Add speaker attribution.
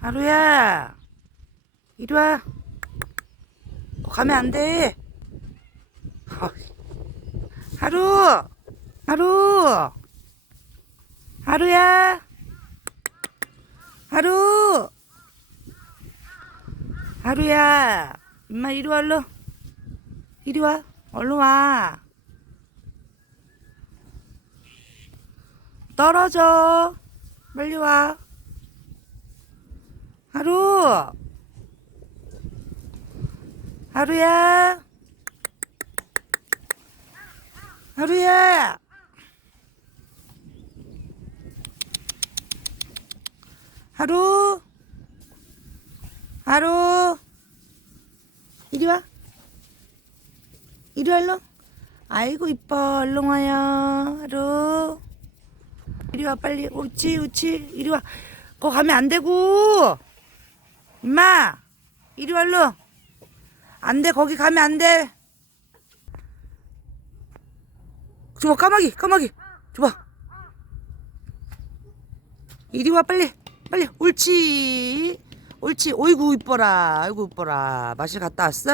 Speaker 1: 하루야, 이리 와. 거 가면 안 돼. 어, 하루, 하루, 하루야, 하루, 하루야. 임마 이리 와, 얼른. 이리 와, 얼른 와. 떨어져. 빨리 와. 하루. 하루야. 하루야. 하루. 하루. 이리 와. 이리 와, 얼른. 아이고, 이뻐. 얼른 와요. 하루. 이리 와, 빨리. 옳지, 옳지. 이리 와. 거 가면 안 되고. 임마. 이리 와, 얼른. 안 돼, 거기 가면 안 돼. 줘봐, 까마귀, 까마귀. 줘봐. 이리 와, 빨리. 빨리. 옳지. 옳지. 어이구, 이뻐라. 아이고, 이뻐라. 마실 갔다 왔어?